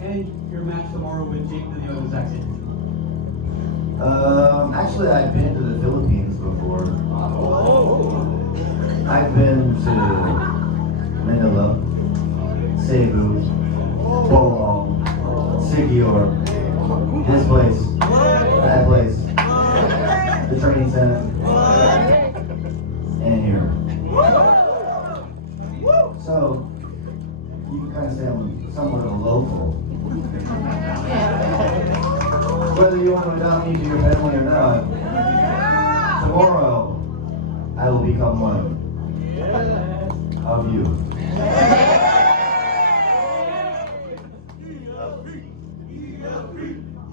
And your match tomorrow with Jake Dakila and Zack Sabre. Actually, I've been to the Philippines before. I've been to Manila, Cebu, Bohol, Sigior, this place, that place, the training center, and here. So, you can kind of say I'm somewhat of a local. Whether you want to adopt me to your family or not, tomorrow I will become one of you.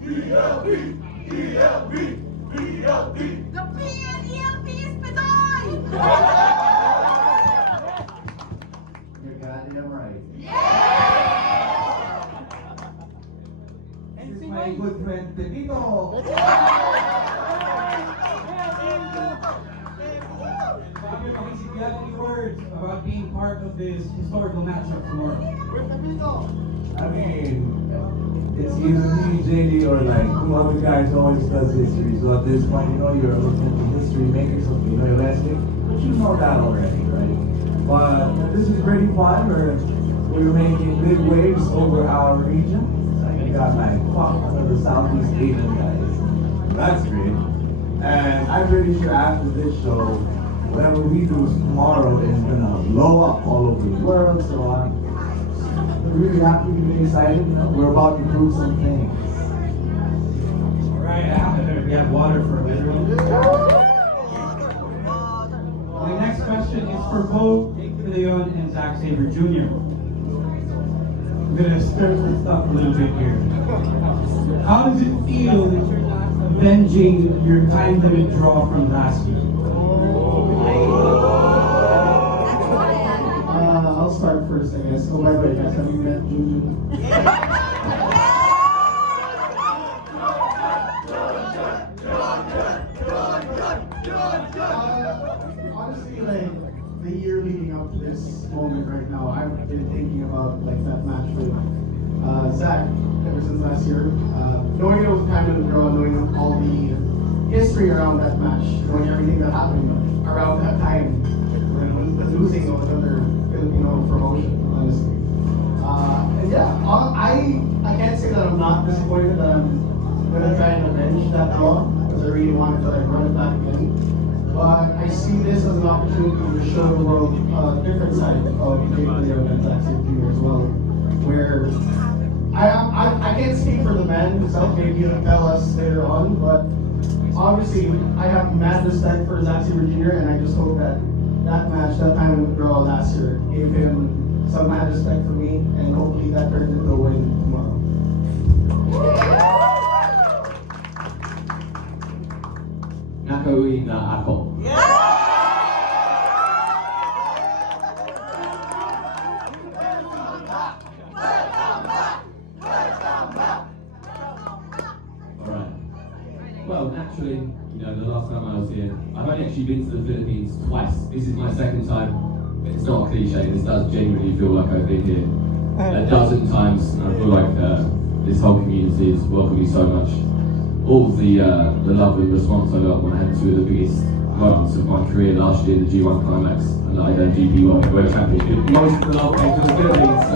The ELP is Pinoy! You're goddamn right. This is my good friend Pepito. Fabio, Makisig, do you have any words about being part of this historical matchup tomorrow? I mean, it's either me, JD, or like one of the guys who always does history. So at this point, you know, you're looking at the history makers of Pinoy wrestling, but you know that already, right? But this is pretty fun. We're making big waves over our region. We got like one of the Southeast Asian guys. That's great. And I'm pretty sure after this show, whatever we do tomorrow is gonna blow up all over the world. So I'm really happy to be excited. You know, we're about to prove some things. Alright, after we have water for everyone. My next question is for both Jake Dakila and Zack Sabre Jr. I'm gonna stir some stuff a little bit here. How does it feel that you're not avenging your time limit draw from last year? I'll start first, I guess. Oh, by the way, guys, have you met Juju? Honestly, like, the year leading up to this moment right now, I've been thinking about, like, that match with Zack ever since last year. Knowing it was kind of the draw, knowing all the history around that match, knowing everything that happened around that time, when it was the losing of another Filipino promotion, honestly. And yeah, I can't say that I'm not disappointed that I'm gonna try and avenge that draw, because I really wanted to like run it back again. But I see this as an opportunity to show the world a different side of Jake Dakila and Zack Sabre Jr. as well, where I can't speak for the man himself, maybe he'll tell us later on, but obviously I have mad respect for Zack Sabre Jr. and I just hope that that match, that time with draw last year, gave him some mad respect for me, and hopefully that turns into a win tomorrow. Nakauwi na ako. Alright. Well, naturally, you know, the last time I was here, I've only actually been to the Philippines twice. This is my second time. It's not a cliche, this does genuinely feel like I've been here a dozen times, and I feel like this whole community has welcomed me so much. All the love and response I got when I had two of the biggest moments of my career last year, the G1 Climax and the IWGP World Heavyweight Championship. Most of the love came from the Philippines, so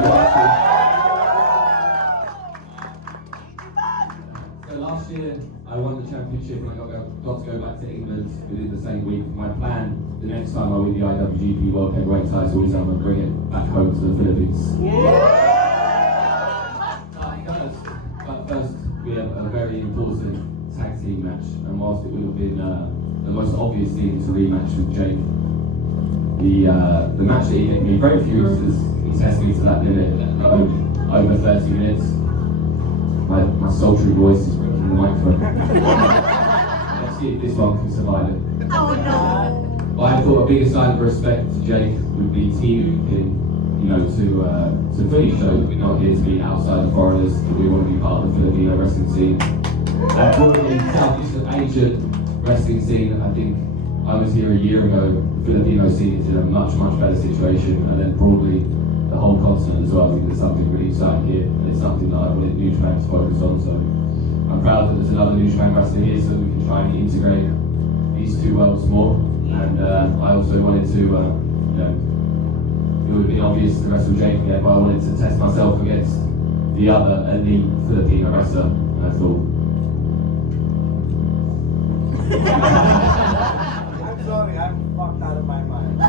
last year I won the championship and I got to go back to England within the same week. My plan, the next time I win the IWGP World Heavyweight title, is I'm going to bring it back home to the Philippines. But first, we have a very important tag team match, and whilst it would have been the most obvious thing to rematch with Jake, the match that he gave me very few weeks he tested me to that limit over 30 minutes. My sultry voice is breaking the microphone. Let's see if this one can survive it. Oh no! But I thought a bigger sign of respect to Jake would be teaming him, you know, to fully show that we're not here to be outside the foreigners, that we want to be part of the Filipino wrestling scene. And for the Southeast Asian wrestling scene, I think I was here a year ago, the Filipino scene is in a much, much better situation, and then probably the whole continent as well. I think there's something really exciting here, and it's something that I wanted New Japan to focus on. So I'm proud that there's another New Japan wrestler here, so that we can try and integrate these two worlds more. And I also wanted to, it would have been obvious to wrestle Jake again, but I wanted to test myself against the other elite Filipino wrestler, and I thought. I'm sorry, I'm fucked out of my mind. I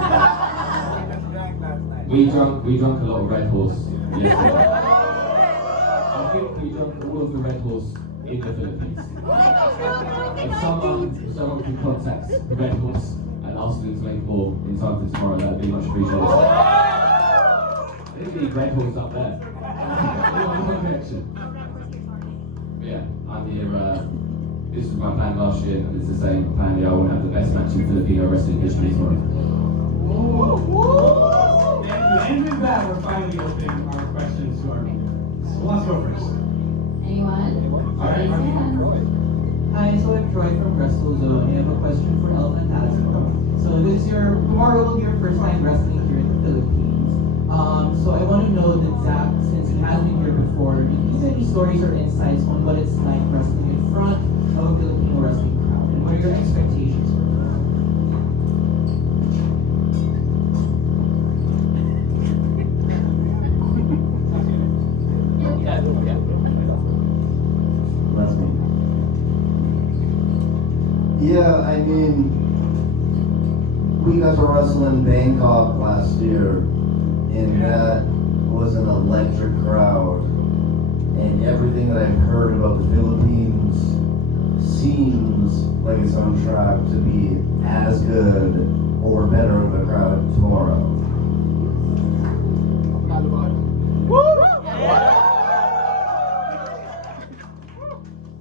just drank last night. We drank a lot of Red Horse yesterday. I think we drank all of the Red Horse in the Philippines. If someone can contact the Red Horse and ask them to make more in time for tomorrow, that would be much appreciated. I think we need Red Horse up there. Connection. But yeah, I'm here. This was my plan last year, and it's the same plan here. I want to have the best match in Filipino wrestling history tomorrow. And with that, we're finally opening our questions to our viewers. So let's go first. Anyone? Alright, Hi, so I'm Troy from WrestleZone. I have a question for El Fantasma. So tomorrow will be your first time wrestling here in the Philippines. So I want to know that Zack, since he has been here before, do you have any stories or insights on what it's like wrestling in front of a Filipino wrestling crowd? And what are your expectations for it? That's me. Yeah, I mean, we got to wrestle in Bangkok last year, and that was an electric crowd. And everything that I've heard about the Philippines seems like it's on track to be as good or better of a crowd tomorrow.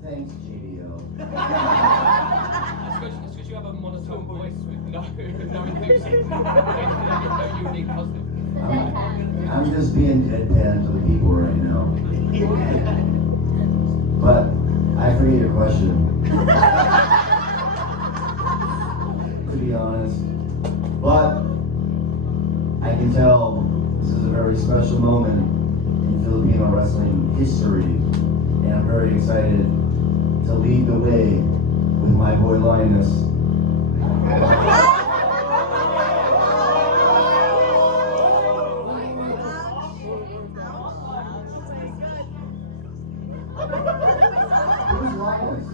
Thanks, JDO. It's because you have a monotone voice with no enthusiasm, no unique positive. I'm just being deadpan to the people right now. But I forget your question. To be honest. But I can tell this is a very special moment in Filipino wrestling history. And I'm very excited to lead the way with my boy Linus. Who's Linus?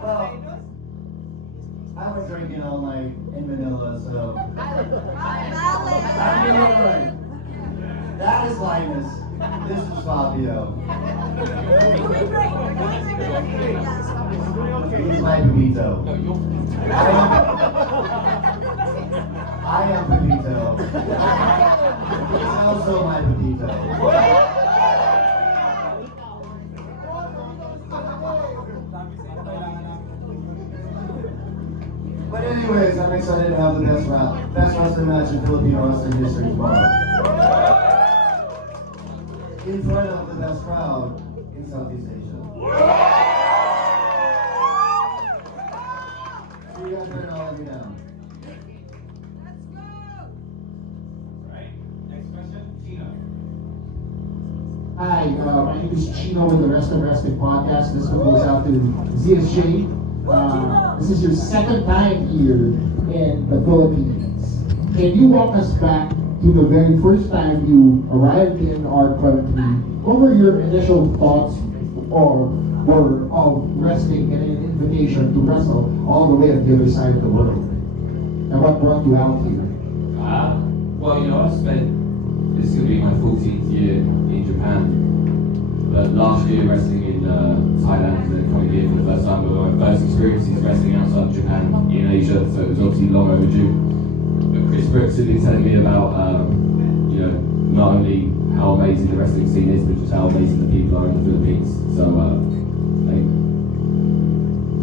Well, I was drinking all night in Manila, so I'm doing all right. That is Linus. This is Fabio. He's my Pepito. No, you're. I am Pepito. He's also my Pepito. But anyways, I'm excited to have the best wrestling match in Filipino wrestling history tomorrow. In front of the best crowd in Southeast Asia. See you guys later, I'll let you down. Alright, next question, Gino. Hi, my name is Chino with the Rest of Wrestling podcast. This one goes out to ZSJ. This is your second time here in the Philippines. Can you walk us back to the very first time you arrived in our country? What were your initial thoughts or were of wrestling and an invitation to wrestle all the way on the other side of the world? And what brought you out here? Well, I spent, this is going to be my 14th year in Japan. But last year wrestling in Thailand and then coming here for the first time, were my first experiences wrestling outside of Japan in Asia, so it was obviously long overdue. But Chris Brooks had been telling me about, not only how amazing the wrestling scene is, but just how amazing the people are in the Philippines. So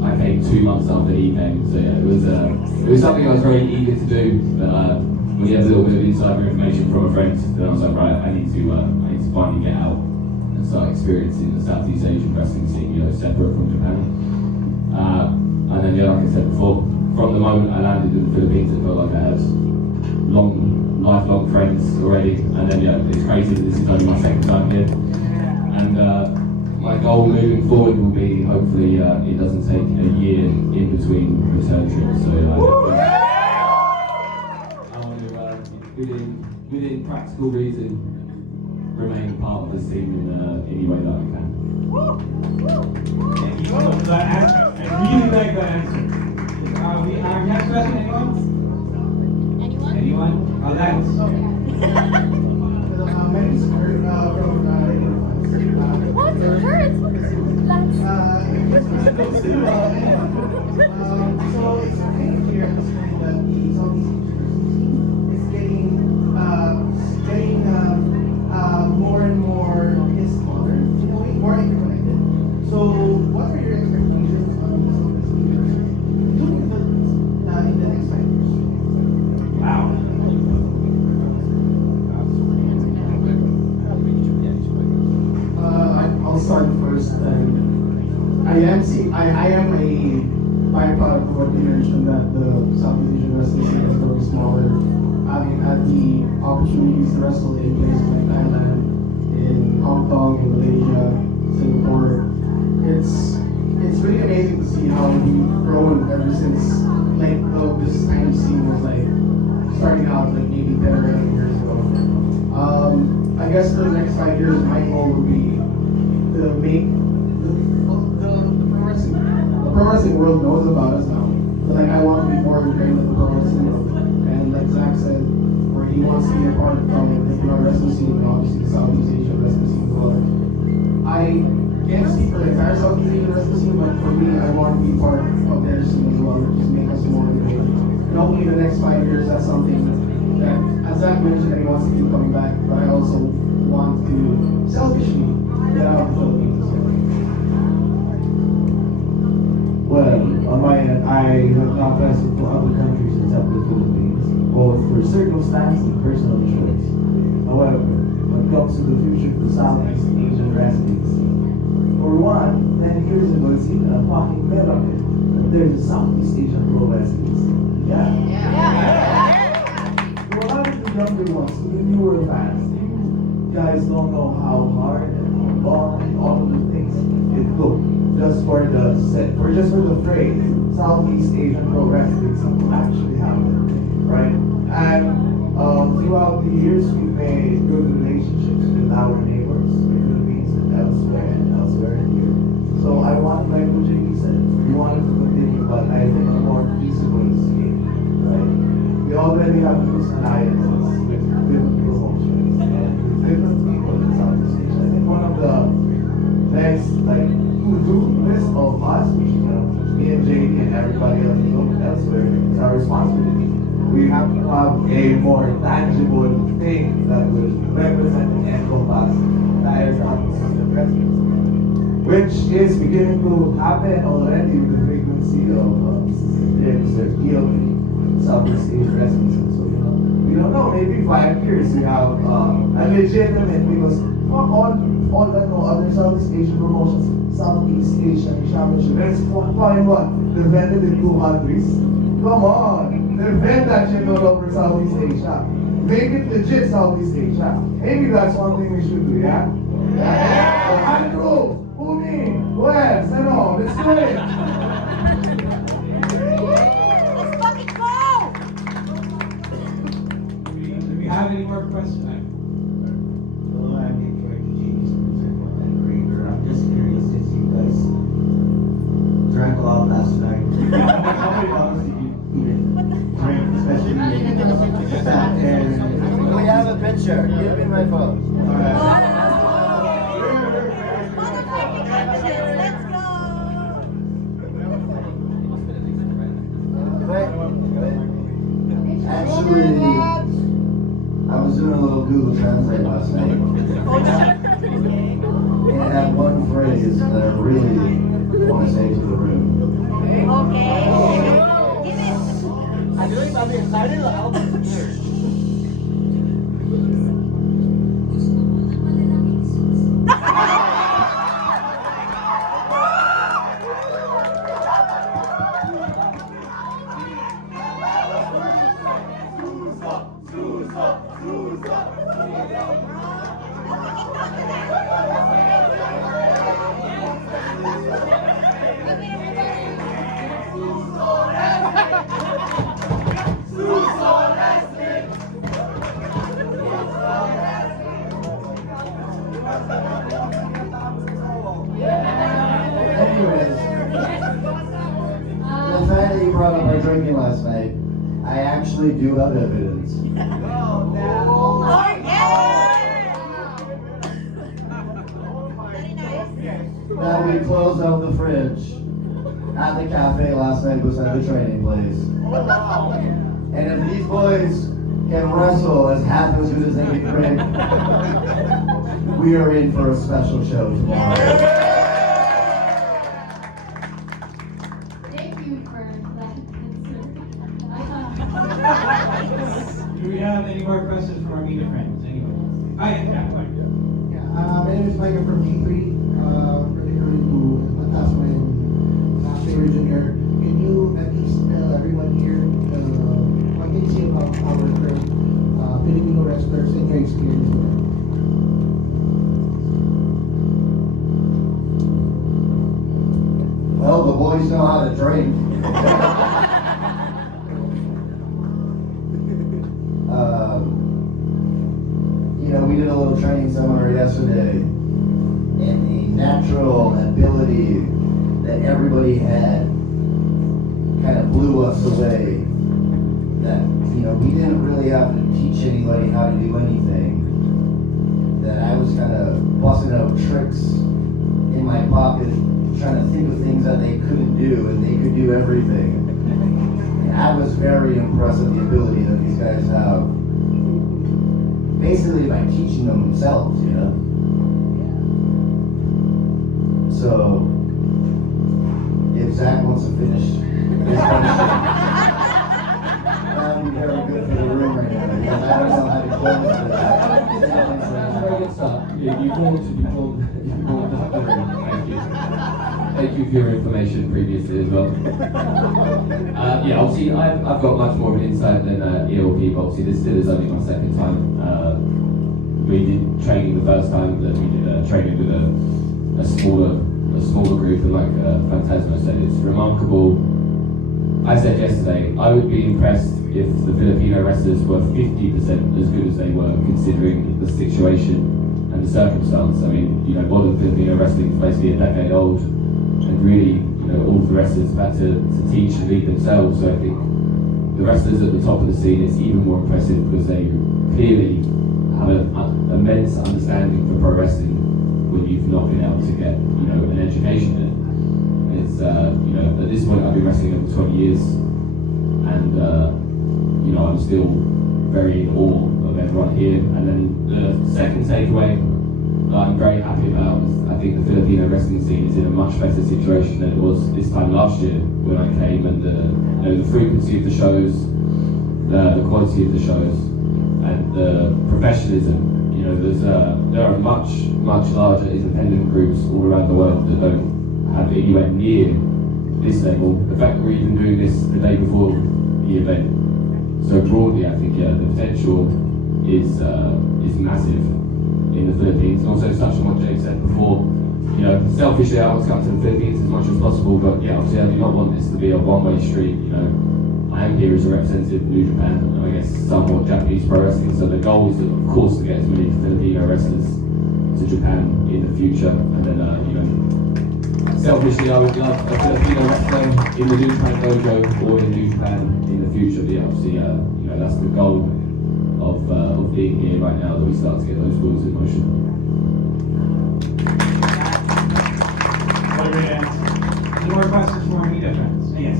I came 2 months after he came, so yeah, it was something I was very eager to do. But when you have a little bit of insider information from a friend, then I was like, right, I need to finally get out and start experiencing the Southeast Asian wrestling scene, separate from Japan. I And then, yeah, like I said before, from the moment I landed in the Philippines, it felt like I had lifelong friends already. And then, yeah, it's crazy that this is only my second time here. And my goal moving forward will be, hopefully, it doesn't take a year in between return trips. So, I want to, within practical reason, remain part of this team in any way that I can. Thank you so much for that answer. I really like that answer. Our next question, anyone? Anyone? Oh, that's okay. My name is Kurt from What? Kurt? So it's kind of clear at this point that the Southeast is getting more and more is smaller, in a way, more interconnected. So what are your expectations on the Southeast leaders doing in the next 5 years? Wow. I'll start first. I am a byproduct of what you mentioned, that the Southeast Asian wrestling scene is growing smaller. Having had the opportunities to wrestle in places like Thailand, in Hong Kong, in Malaysia, Singapore, it's really amazing to see how we've grown ever since this kind of scene was starting out maybe 10 or 11 years ago. I guess for the next 5 years, my goal would be to make the pro wrestling world knows about us now. But I want to be more ingrained in the pro wrestling world. And like Zack said, where he wants to be a part of the pro wrestling scene, and obviously the Southeast Asian wrestling scene as well. I can't speak for the entire Southeast Asian wrestling scene, but for me, I want to be part of their scene as well, and just make us more ingrained. And hopefully in the next 5 years, that's something that, as Zack mentioned, that he wants to keep coming back, but I also want to selfishly get out of the Philippines. Well, on my end, I have not wrestled for other countries except the Philippines, both for circumstance and personal choice. However, when it comes to the future of the Southeast Asian wrestling scene, for one, 10 years ago, it's even a fucking miracle that there's a Southeast Asian pro wrestling scene. Yeah. For a lot of the younger ones, the newer fans, you guys don't know how hard and how long and all of the things it took just for the phrase Southeast Asian pro wrestling scene to actually happen, right? And throughout the years, we've made good relationships with our neighbors, the Philippines and elsewhere in here. So I want, like what JD said, we wanted to continue, but I think a more feasible scale, right? We already have these alliances with different promotions and different people in Southeast Asia. I think one of the next, to-do list of us, which me and JD and everybody else elsewhere, is our responsibility. We have to have a more tangible thing that will represent and encompass the entire Southeast Asian wrestling, which is beginning to happen already with the frequency of ELP, Southeast Asian wrestling. So we don't know, maybe 5 years we have a legitimate, because all that no other Southeast Asian promotions, Southeast Asian Championship. Let's find what? Defended in 2 countries? Come on! Defend that shit all over Southeast Asia. Make it legit Southeast Asia. Maybe that's one thing we should do, yeah? Andrew! Umi! Wes! Ano? Let's do it! Let's fucking go! Do we have any more questions? Well, I've enjoyed the James and Greener. I'm just curious, since you guys drank a lot last night, how many bottles did you even drink, especially Zack and... We have a picture. Give me my phone. Motherfucking actions, let's go! Actually, I was doing a little Google Translate last night. And I had one phrase that I really want to say to the room. Okay. Give it. I'm really probably excited or I'll be scared. actually do have evidence. Very nice. That we closed out the fridge at the cafe last night beside the training place. And if these boys can wrestle as half as good as they can drink, we are in for a special show tomorrow. Thank you for that answer. Do we have any more questions from our media friends? Anyone? Oh, yeah, go ahead. Yeah, my name is Micah from G3. Particularly to Matasma and Zack Sabre Jr. Can you at least tell everyone here what can you say about our current Filipino wrestlers and your experience with them? Well, the boys know how to drink. We did a little training seminar yesterday, and the natural ability that everybody had kind of blew us away. That, we didn't really have to teach anybody how to do anything. That I was kind of busting out tricks in my pocket, trying to think of things that they couldn't do, and they could do everything. And I was very impressed with the ability that these guys have. Basically by teaching them themselves, So, if Zach wants to finish his question, that would be very good for the room right now, because I don't know how to close for that. Very good stuff. Yeah, you brought Thank you. Thank you for your information previously as well. Obviously I've got much more of an insight than ELP, but obviously this still is only my second time. We did training the first time, that we did training with a smaller group, and like Phantasmo said, it's remarkable. I said yesterday, I would be impressed if the Filipino wrestlers were 50% as good as they were, considering the situation and the circumstance. I mean, modern Filipino wrestling is basically a decade old, and really, all of the wrestlers have had to teach and lead themselves. So I think the wrestlers at the top of the scene, it's even more impressive because they clearly have an immense understanding for pro wrestling when you've not been able to get, an education in it. It's, at this point I've been wrestling over 20 years, and, I'm still very in awe of everyone here. And then the second takeaway that I'm very happy about is I think the Filipino wrestling scene is in a much better situation than it was this time last year when I came, and the frequency of the shows, the quality of the shows, and the professionalism. There are much larger independent groups all around the world that don't have anywhere near this level. The fact that we're even doing this the day before the event so broadly, I think the potential is massive in the Philippines. And also touching on what Jake said before, selfishly I want to come to the Philippines as much as possible, but obviously I do not want this to be a one-way street. I am here as a representative of New Japan, and I guess somewhat Japanese pro wrestling, so the goal is, of course, to get as many Filipino wrestlers to Japan in the future, and then, selfishly I would love a Filipino wrestler in the New Japan dojo or in New Japan in the future, but obviously, that's the goal of being here right now, that we start to get those wheels in motion. What a great answer. Any more questions from our media friends? Yes.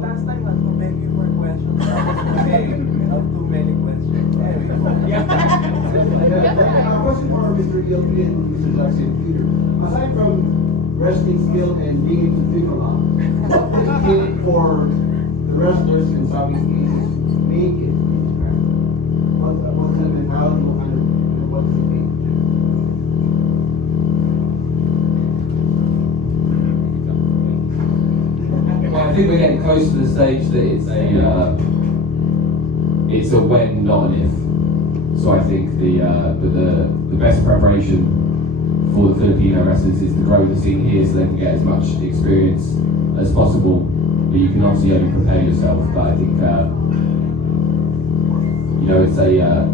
Last time, thank you for questions. Okay, we have too many questions. A question for Mr. ELP and Mr. Zack Sabre. Aside from wrestling skill and being able to think a lot, what does it take for the wrestlers in Southeast Asia to make it in Japan? What's the mentality? What does it take? Well, I think we're getting close to the stage that it's a when, not an if. So I think the best preparation for the Filipino wrestlers is to grow the scene here so they can get as much experience as possible. But you can obviously only prepare yourself. But I think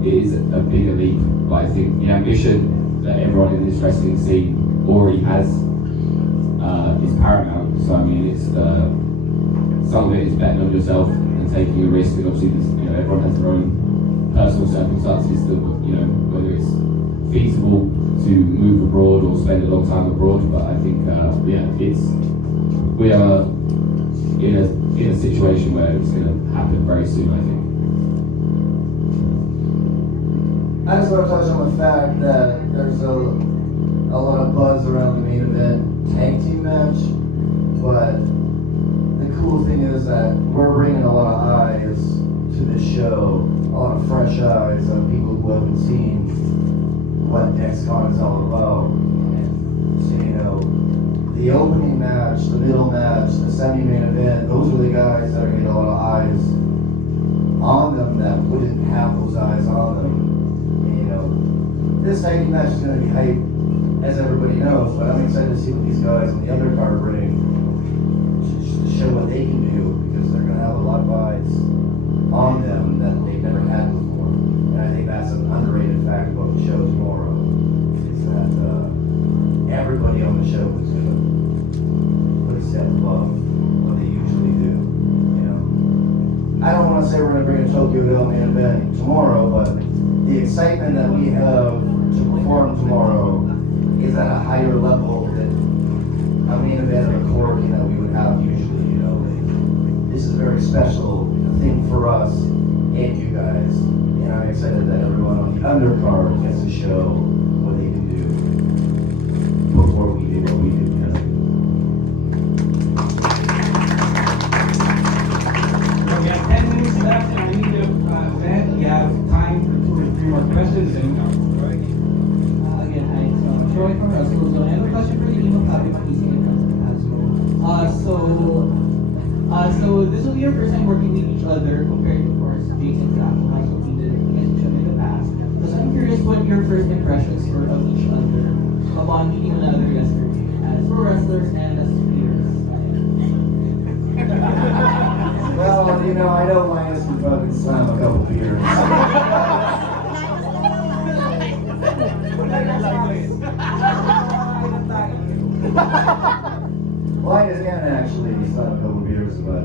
it is a bigger leap. But I think the ambition that everyone in this wrestling scene already has is paramount. So I mean, it's some of it is betting on yourself and taking a risk, and obviously everyone has their own personal circumstances that whether it's feasible to move abroad or spend a long time abroad. But I think we are in a situation where it's going to happen very soon, I think. I just want to touch on the fact that there's a lot of buzz around the main event tag team match, but the cool thing is that we're bringing a lot of eyes to this show, a lot of fresh eyes of people who haven't seen what Dxcn is all about. So, the opening match, the middle match, the semi-main event, those are the guys that are getting a lot of eyes on them that wouldn't have those eyes on them. This tag team match is going to be hype, as everybody knows, but I'm excited to see what these guys on the undercard bring to show what they can do, because they're going to have a lot of eyes on them that they've never had before. And I think that's an underrated fact about the show tomorrow, is that everybody on the show is going to put a step above what they usually do. I don't want to say we're going to bring a Tokyo Dome main event tomorrow, but the excitement that we have to perform tomorrow is at a higher level than a main event or a Corking that we would have usually. This is a very special thing for us and you guys, and I'm excited that everyone on the undercard gets to show what they can do before we do what we do. We have 10 minutes left, and I need to vent. We have time for 2 or 3 more questions. Again, hi. So I'm Troy from Russell. So I have a question for the team of Fabio, Makisig, and so this will be your first time working with each other compared to, of course, Dxcn Dakila, so we did against each other in the past. So I'm curious what your first impressions were of each other upon meeting one another yesterday as pro wrestlers and as peers. Well, I know Linus can fucking slam a couple beers. Linus can actually slam a couple beers, but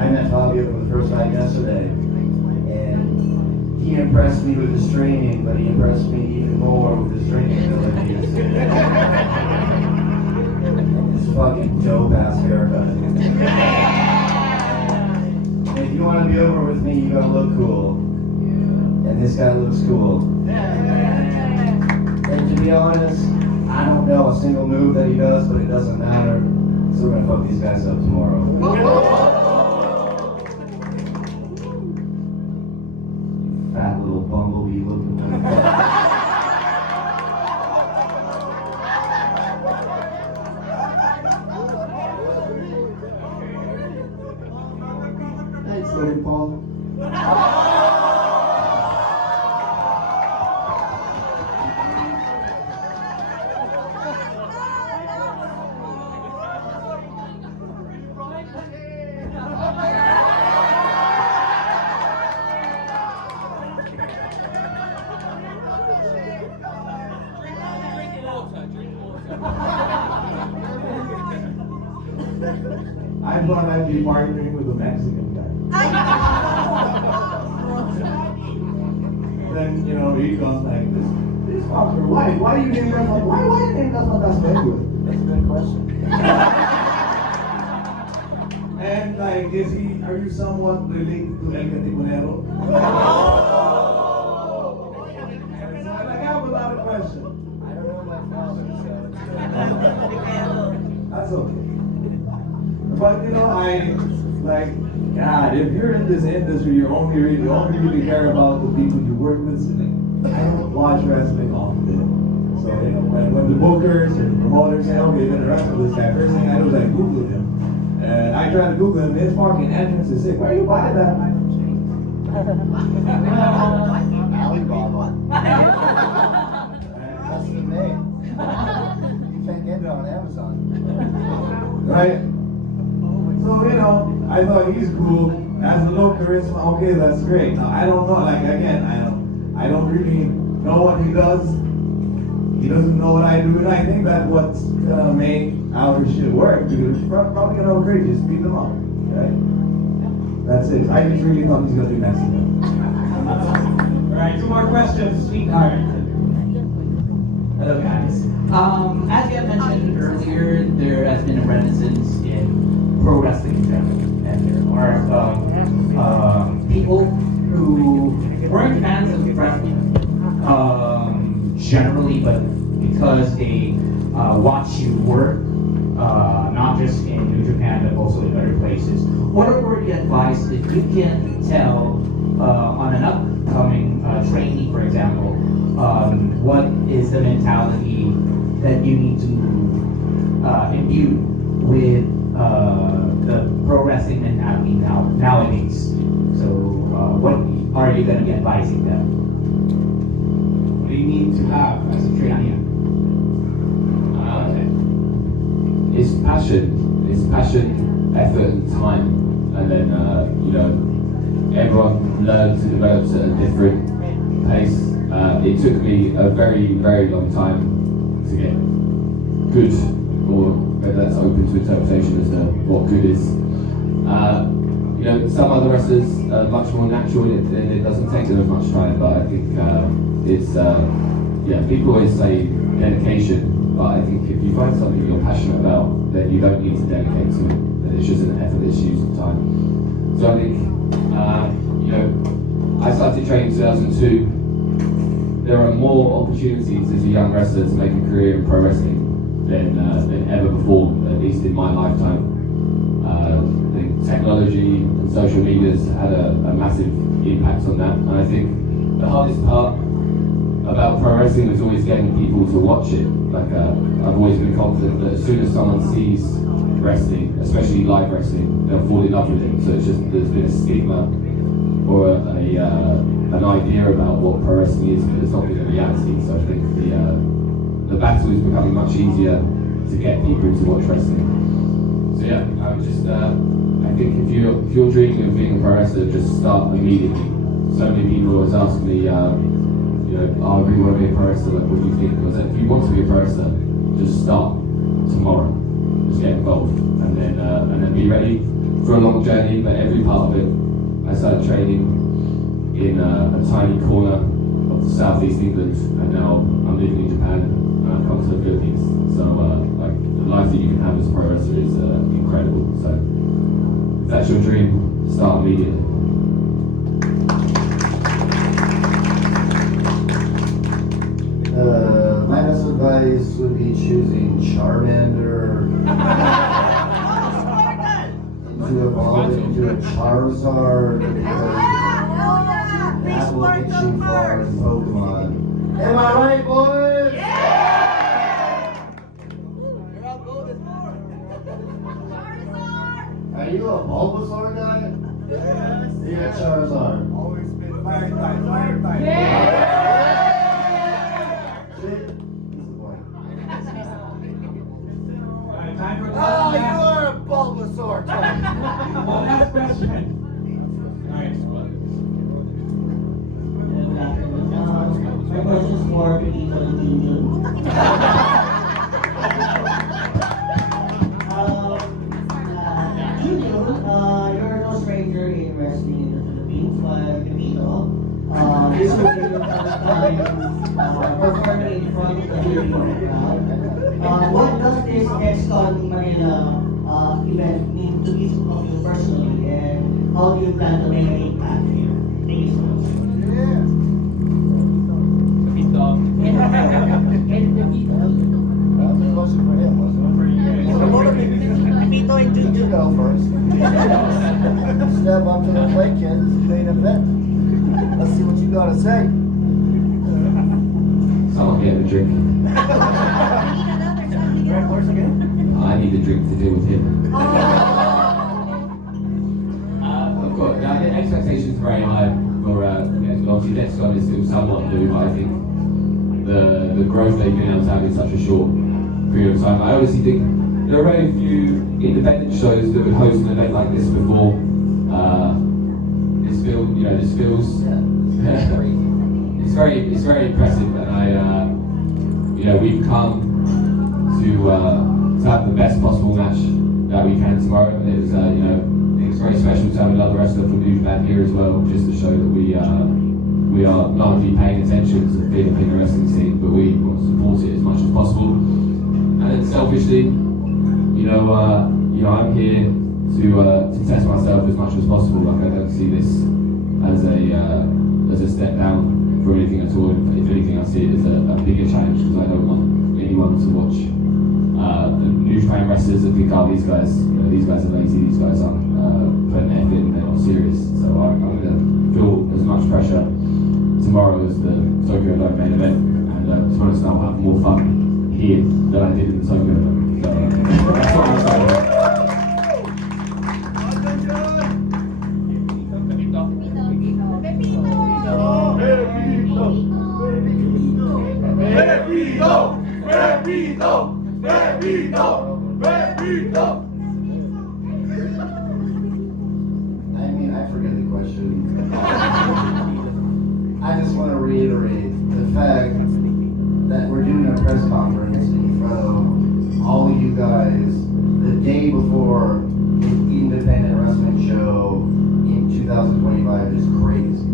I met Fabio for the first time yesterday, and he impressed me with his training, but he impressed me even more with his training abilities. And his fucking dope-ass haircut. If you want to be over with me, you gotta look cool. And this guy looks cool. And to be honest, I don't know a single move that he does, but it doesn't matter. So we're gonna fuck these guys up tomorrow. Fat little bumblebee looking motherfucker. Thanks, Lord Paul. I thought I'd be partnering with a Mexican guy. Then, he goes like this fucker, why you name that one? Why you name that one? That's very good. That's a good question. And are you somewhat related to El Catimonero? So I have a lot of questions. I don't know my father, That's okay. But God, if you're in this industry, you only really care about the people you work with. So I don't watch wrestling often. So when the bookers and promoters say, okay, you're gonna wrestle this guy, first thing I do is I Google him. And I try to Google him, his fucking entrance is sick. Where you buy that? Alibaba. That's the name. You can't get it on Amazon. Right? So, I thought he's cool. Has a low charisma, okay, that's great. Now, I don't know, again, I don't really know what he does. he doesn't know what I do, and I think that's what's gonna make our shit work, because it's probably gonna go crazy. Just beat them up, right? That's it. I just really thought he's gonna do Mexico. Alright, 2 more questions, sweetheart. Hello guys. As you have mentioned earlier, there has been a renaissance in pro wrestling in general, and there are people who weren't fans of wrestling generally, but because they watch you work, not just in New Japan but also in other places. What are the advice that you can tell on an upcoming trainee, for example? What is the mentality that you need to imbue with the pro wrestling mentality nowadays? So, what are you going to be advising them? What do you need to have as a trainee? It's passion, effort, and time, and then everyone learns and develops at a different pace. It took me a very, very long time to get good, or whether that's open to interpretation as to what good is. Some other wrestlers are much more natural and it doesn't take them as much time, but I think people always say dedication, but I think if you find something you're passionate about, then you don't need to dedicate to it, and it's just an effortless use of time. So I think, I started training in 2002. There are more opportunities as a young wrestler to make a career in pro wrestling than ever before, at least in my lifetime. I think technology and social media has had a massive impact on that, and I think the hardest part about pro wrestling was always getting people to watch it. I've always been confident that as soon as someone sees wrestling, especially live wrestling, they'll fall in love with it. So it's just there's been a stigma or an idea about what pro wrestling is, but it's not been a reality. So I think the battle is becoming much easier to get people to watch wrestling. So yeah, I think if you're dreaming of being a pro wrestler, just start immediately. So many people always ask me, I really want to be a pro wrestler, what do you think? I said, if you want to be a pro wrestler, just start tomorrow. Just get involved, and then be ready for a long journey. But every part of it, I started training in a tiny corner of the southeast England, and now I'm living in Japan, and I've come to the Philippines. So the life that you can have as a pro wrestler is incredible. So if that's your dream, start immediately. My best advice would be choosing Charmander to evolve into a Charizard, because that will get you far in Pokemon. Am I right, boys? Are you a Bulbasaur guy? Yes. You're a Charizard. Always been fire type, fire type. Alright, time for Oh, you are a Bulbasaur type. one last question. Alright, My question is for Benito and Junior. Junior, you're no stranger in wrestling in the Philippines, while Benito, this will be your first time performing in front of the Filipino crowd. What does this Dxcn Manila event mean to each of you personally, and how do you plan to make an impact here? Thank you so much. That was a question for him, wasn't it? Pito and You Junjun. go first. Step up to the plate, kid. This is the main event. Let's see what you got to say. Someone get a drink. Right, horse again? I need a drink to deal with him. Of course, the expectations are very high for obviously Dxcn is still somewhat new, but I think the growth they've been able to have in such a short period of time. I honestly think there are very few independent shows that would host an event like this before. This feels it's very impressive, and you know, we've come to have the best possible match that we can tomorrow. And it was, you know, it's very special to have another wrestler from New Japan here as well, just to show that we are not only paying attention to the Filipino wrestling scene, but we want to support it as much as possible. And then selfishly, you know, I'm here to test myself as much as possible. Like, I don't see this as a step down for anything at all. If anything, I see it as a bigger challenge, because I don't want anyone to watch the New Japan wrestlers and think, oh, these guys are lazy, these guys aren't putting their effort in, they're not serious. So I'm going to feel as much pressure tomorrow as the Tokyo Dome main event, and to be honest, I'll have more fun here than I did in the Tokyo Dome. So that's what I'm saying. I mean, I forget the question. I just want to reiterate the fact that we're doing a press conference in front of all of you guys the day before the independent wrestling show in 2025 is crazy.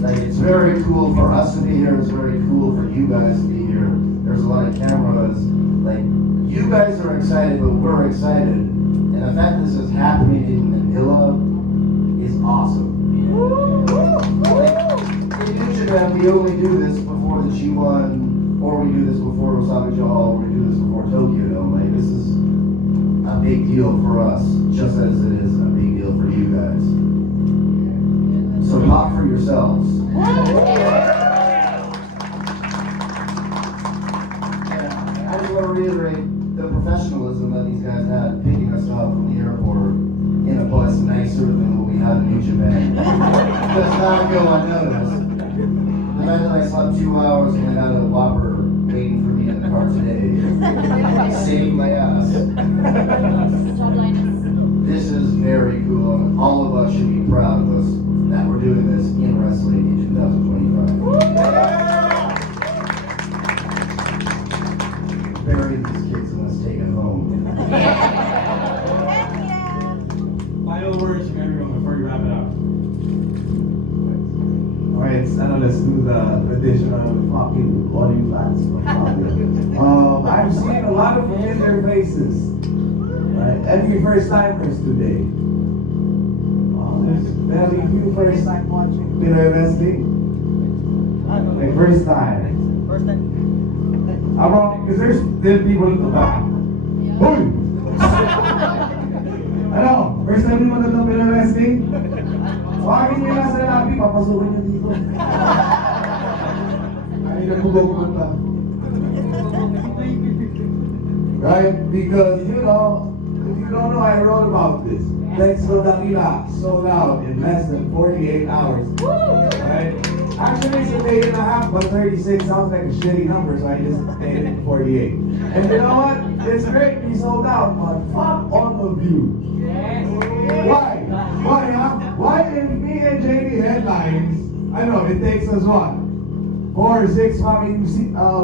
Like, it's very cool for us to be here, it's very cool for you guys to be here. There's a lot of cameras. Like, you guys are excited, but we're excited. And the fact this is happening in Manila is awesome. Like, in New Japan, we only do this before the G1, or we do this before Osaka Jaw, or we do this before Tokyo Dome. Like, this is a big deal for us, just as it is a big deal for you guys. So talk for yourselves. I just want to reiterate the professionalism that these guys had picking us up from the airport in a bus nicer than what we had in New Japan. Just not go unnoticed. The fact that I slept 2 hours and I had a Whopper waiting for me in the car today saved my ass. This is very cool, and all of us should be proud of us that we're doing this in wrestling in 2025. Bury these kids and let's take it home. Final words from everyone before you wrap it up. Alright, so now let's do the traditional fucking audio fans. I'm seeing a lot of familiar faces. Right? Every first timers today. There's very few first time watching Pinoy wrestling. Like first time. Because there's still people in the back. Hoy! Ano? First time mo na itong Pinoy wrestling? Wagin nyo lang sa labi, papasukin nyo dito. Ay, nagubog-ubog pa. Right? Because, you know, if you don't know, I wrote about this. Dxcn Dakila sold out in less than 48 hours. Right? Actually, it's a day and a half, but 36 sounds like a shitty number, so I just made it 48. And you know what? It's great we sold out, but fuck all of you. Why? Why, huh? Why if me and JD headlines, I know, it takes us what? 4 or 6 fucking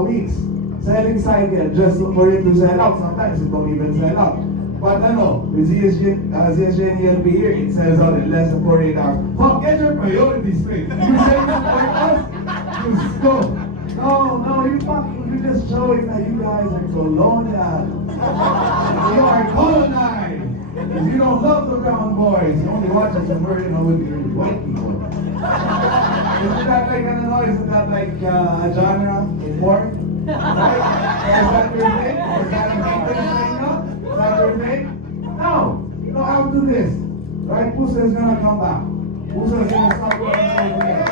weeks selling cycle just for it to sell out. Sometimes it don't even sell out. But I know, with ZSJ and ELP here, it sells out in less than 48 hours. Fuck, get your priorities straight. You saying that like us? Just go. No, you're just showing that you guys are colonial. You are colonized. Because you don't love the brown boys. You only watch us when we're, with your white people. Isn't that like, I don't know, isn't that like a genre in porn? Right? Is that your thing? Is that a thing now? Is that your thing? No, I'll do this. Right? Puso is gonna come back. Puso is gonna stop working over there.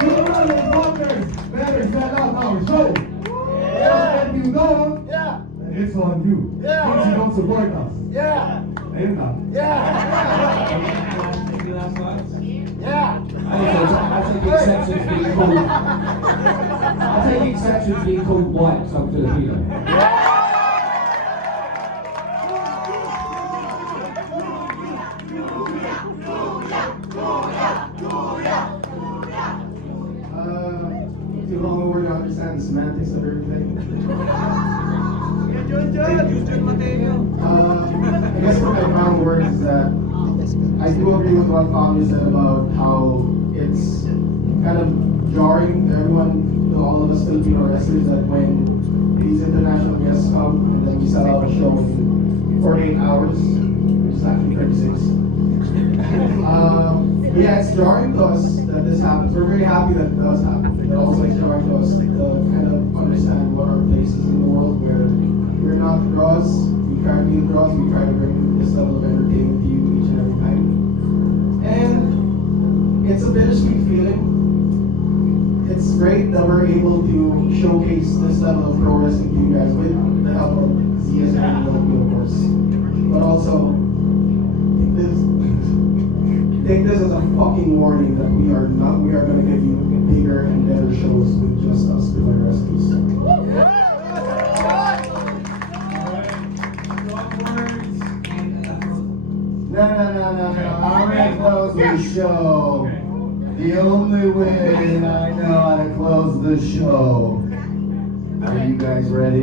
You motherfuckers better sell out our show. If you don't, then it's on you. Because you don't support us. Ayun na. Any last thoughts? I take exceptions being called. I take exceptions being called white because I'm Filipino. To I guess what my final word is that I do agree with what Fabio said about how it's kind of jarring to everyone, to all of us Filipino wrestlers, that when these international guests come and then we sell out a show in 48 hours, which is actually 36. But yeah, it's jarring to us that this happens. We're very happy that it does happen. But also it's jarring to us to kind of understand what our place is in the world, where we're not draws. We try to be the draws. We try to bring this level of entertainment to you each and every time. And it's a bittersweet feeling. It's great that we're able to showcase this level of pro wrestling to you guys with the help of ZS and ELP, of course. But also, take this as a fucking warning that we are going to give you bigger and better shows with just us with our wrestlers. No. I'm gonna close the show. The only way I know how to close the show. Are you guys ready?